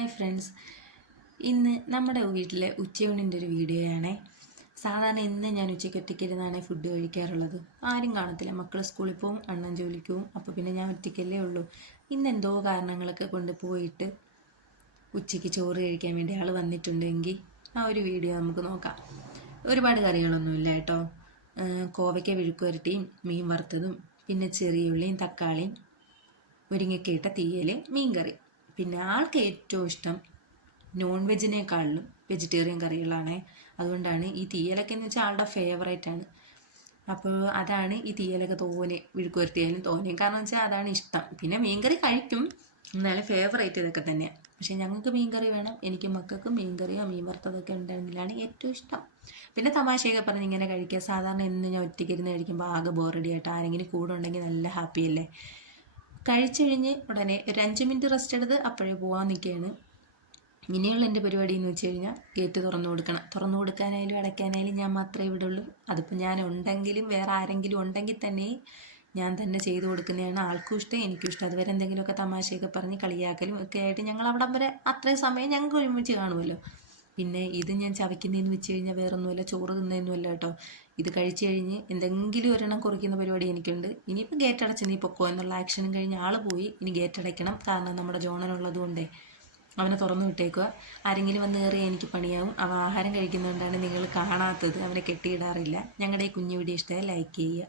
Hi friends, ഇന്ന് നമ്മുടെ വീട്ടിലെ ഉച്ചയൂണിൻ്റെ ഒരു വീഡിയോയാണേ. സാധാരണ ഇന്ന് ഞാൻ ഉച്ചയ്ക്ക് ഒറ്റയ്ക്കിരുന്നാണ് ഫുഡ് കഴിക്കാറുള്ളത്. ആരും കാണത്തില്ല, മക്കൾ സ്കൂളിൽ പോവും, അണ്ണൻ ജോലിക്ക് പോവും. അപ്പോൾ പിന്നെ ഞാൻ ഒറ്റയ്ക്കല്ലേ ഉള്ളൂ. ഇന്ന് എന്തോ കാരണങ്ങളൊക്കെ കൊണ്ട് പോയിട്ട് ഉച്ചയ്ക്ക് ചോറ് കഴിക്കാൻ വേണ്ടി ആൾ വന്നിട്ടുണ്ടെങ്കിൽ ആ ഒരു വീഡിയോ നമുക്ക് നോക്കാം. ഒരുപാട് കറികളൊന്നുമില്ല കേട്ടോ. കോവയ്ക്ക വിഴുക്കുവരട്ടിയും മീൻ വറുത്തതും പിന്നെ ചെറിയ ഉള്ളിയും തക്കാളിയും മുരിങ്ങക്കയിട്ട തീയൽ, മീൻകറി. പിന്നെ ആൾക്ക് ഏറ്റവും ഇഷ്ടം നോൺ വെജിനേക്കാളിലും വെജിറ്റേറിയൻ കറികളാണ്. അതുകൊണ്ടാണ് ഈ തീയലൊക്കെ എന്ന് വെച്ചാൽ ആളുടെ ഫേവറേറ്റാണ്. അപ്പോൾ അതാണ് ഈ തീയലൊക്കെ തോനെ വിഴുക്കുവരട്ടിയാലും തോനെയും, കാരണം വെച്ചാൽ അതാണ് ഇഷ്ടം. പിന്നെ മീൻകറി കഴിക്കും, എന്നാലും ഫേവറേറ്റ് ഇതൊക്കെ തന്നെയാണ്. പക്ഷേ ഞങ്ങൾക്ക് മീൻകറി വേണം, എനിക്ക് മക്കൾക്ക് മീൻകറിയോ മീൻ വറുത്തതൊക്കെ ഉണ്ടെങ്കിലാണ് ഏറ്റവും ഇഷ്ടം. പിന്നെ തമാശയൊക്കെ പറഞ്ഞ് ഇങ്ങനെ കഴിക്കുക. സാധാരണ ഇന്ന് ഞാൻ ഒറ്റയ്ക്കിരുന്ന് കഴിക്കുമ്പോൾ ആകെ ബോറടി ആയിട്ട്, ആരെങ്കിലും കൂടെ ഉണ്ടെങ്കിൽ നല്ല ഹാപ്പിയല്ലേ. കഴിച്ചു കഴിഞ്ഞ് ഉടനെ ഒരു 5 മിനിറ്റ് റെസ്റ്റ് എടുത്ത് അപ്പോഴേ പോകാൻ നിൽക്കുകയാണ്. ഇനിയുള്ള എൻ്റെ പരിപാടി എന്ന് വെച്ച് കഴിഞ്ഞാൽ ഗേറ്റ് തുറന്നു കൊടുക്കണം. തുറന്നു കൊടുക്കാനായാലും അടയ്ക്കാനായാലും ഞാൻ മാത്രമേ ഇവിടെ ഉള്ളൂ. അതിപ്പോൾ ഞാൻ ഉണ്ടെങ്കിലും വേറെ ആരെങ്കിലും ഉണ്ടെങ്കിൽ തന്നെ ഞാൻ തന്നെ ചെയ്തു കൊടുക്കുന്നതാണ്. ആൾക്കും ഇഷ്ടം, എനിക്കും ഇഷ്ടം. അതുവരെ എന്തെങ്കിലുമൊക്കെ തമാശയൊക്കെ പറഞ്ഞ് കളിയാക്കലും ഒക്കെ ആയിട്ട് ഞങ്ങൾ അവിടം വരെ അത്രയും സമയം ഞങ്ങൾക്ക് ഒരുമിച്ച് കാണുമല്ലോ. പിന്നെ ഇത് ഞാൻ ചവയ്ക്കുന്നതെന്ന് വെച്ച് കഴിഞ്ഞാൽ വേറൊന്നുമല്ല, ചോറ് തിന്നതൊന്നുമല്ല കേട്ടോ. ഇത് കഴിച്ചു കഴിഞ്ഞ് എന്തെങ്കിലും ഒരെണ്ണം കുറിക്കുന്ന പരിപാടി എനിക്കുണ്ട്. ഇനിയിപ്പോൾ ഗേറ്റ് അടച്ച് നീ പൊക്കോ എന്നുള്ള ആക്ഷനും കഴിഞ്ഞ് ആൾ പോയി. ഇനി ഗേറ്റ് അടയ്ക്കണം, കാരണം നമ്മുടെ ജോണനുള്ളത് കൊണ്ടേ അവനെ തുറന്നു വിട്ടേക്കുക. ആരെങ്കിലും വന്ന് കയറി എനിക്ക് പണിയാവും. അവൻ ആഹാരം കഴിക്കുന്നതുകൊണ്ടാണ് നിങ്ങൾ കാണാത്തത്. അവനെ കെട്ടിയിടാറില്ല. ഞങ്ങളുടെ ഈ കുഞ്ഞു വീഡിയോ ഇഷ്ടമായി ലൈക്ക് ചെയ്യുക.